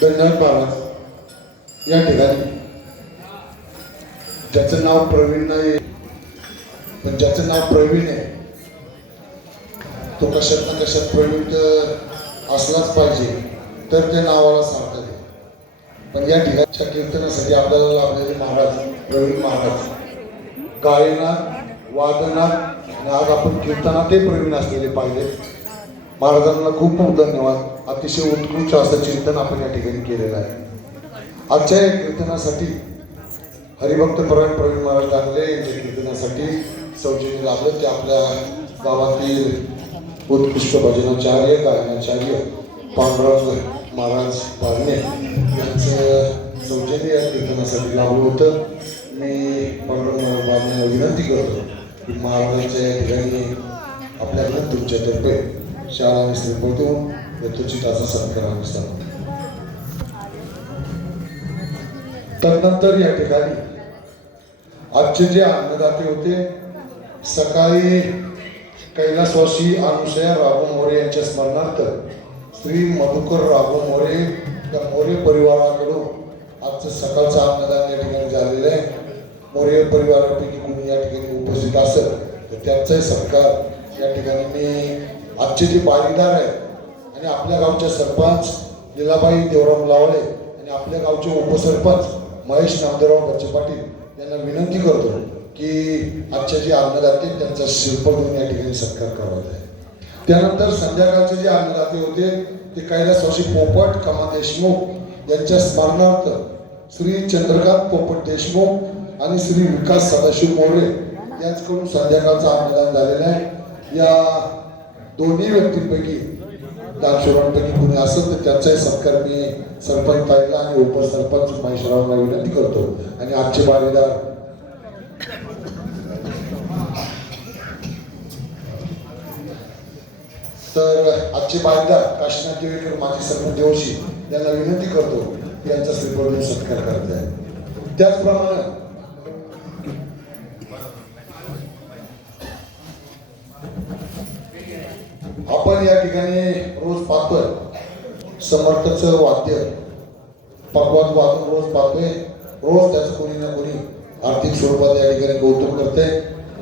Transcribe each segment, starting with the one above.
धन्यवाद महाराज या ठिकाणी. ज्याचं नाव प्रवीण नाही पण ज्याचं नाव प्रवीण आहे तो कशात ना कशात प्रवीण तर असलाच पाहिजे तर ते नावाला सांगता येईल पण या ठिकाणच्या कीर्तनासाठी आपल्याला लाभलेले महाराज प्रवीण महाराज. गायनात वादनात आणि आज आपण कीर्तनातही प्रवीण असलेले पाहिजे. महाराजांना खूप खूप धन्यवाद. अतिशय उत्कृष्ट असं चिंतन आपण या ठिकाणी केलेलं आहे. आजच्या या कीर्तनासाठी हरिभक्त परायण प्रवीण महाराज दांगले यांच्या कीर्तनासाठी सौजन्य लाभलं ते आपल्या गावातील उत्कृष्ट भजनाचार्य गायनाचार्य पांडुरंग महाराज बारणे यांचं सौजन्य या कीर्तनासाठी लाभलं होतं. मी पांडुरंग महाराज विनंती करतो की महाराजांच्या या ठिकाणी आपल्याला तुमच्यातर्फे शाळा आणि श्रीपोतून यथोचिताचा सत्कार आम्ही सांगतो तदनंतर या ठिकाणी आजचे जे अन्नदाते होते सकाळी कैलासवासी अनुसया राघव मोरे यांच्या स्मरणार्थ श्री मधुकर राघव मोरे या मोरे परिवाराकडून आजचं सकाळचं अन्नदान या ठिकाणी झालेलं आहे मोरे परिवारापैकी कोणी या ठिकाणी उपस्थित असेल तर त्यांचाही सत्कार या ठिकाणी मी आजचे जे बारीदार आहेत आणि आपल्या गावचे सरपंच लीलाबाई देवराम लावळे आणि आपल्या गावचे उपसरपंच महेश नामदेवराव बच्चे पाटील यांना विनंती करतो की आजच्या जे अन्नदाते आहेत, त्यांचा शिल्प देऊन या ठिकाणी सत्कार करावा आहे त्यानंतर संध्याकाळचे जे अन्नदाते होते ते कैलासवासी पोपट कमा देशमुख यांच्या स्मरणार्थ श्री चंद्रकांत पोपट देशमुख आणि श्री विकास सदाशिव मोरे यांच्याकडून संध्याकाळचं अन्नदान झालेलं आहे. या दोन्ही व्यक्तींपैकी दानशूरांपैकी कोणी असेल तर त्यांचाही सत्कार मी सरपंच ताईला आणि उपसरपंच महेशरावांना विनंती करतो. आणि आजचे बारीदार तर आजचे बारीदार काशीनाथ देवेकर माजी सरपंच देवशी यांना विनंती करतो की यांचा श्रीपडून सत्कार करत आहे. त्याचप्रमाणे आपण या ठिकाणी रोज पाहतोय. समर्थचं वाद्य. पकवान वाचून रोज पाहतोय. रोज त्याचं कोणी ना कोणी आर्थिक स्वरूपात या ठिकाणी कौतुक करते.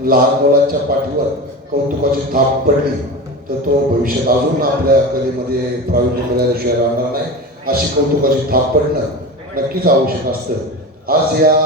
लहान मुलांच्या पाठीवर कौतुकाची थाप पडली तर तो भविष्यात अजून आपल्या कलेमध्ये प्रावीण्य मिळाल्याशिवाय राहणार नाही. अशी कौतुकाची थाप पडणं नक्कीच आवश्यक असतं. आज या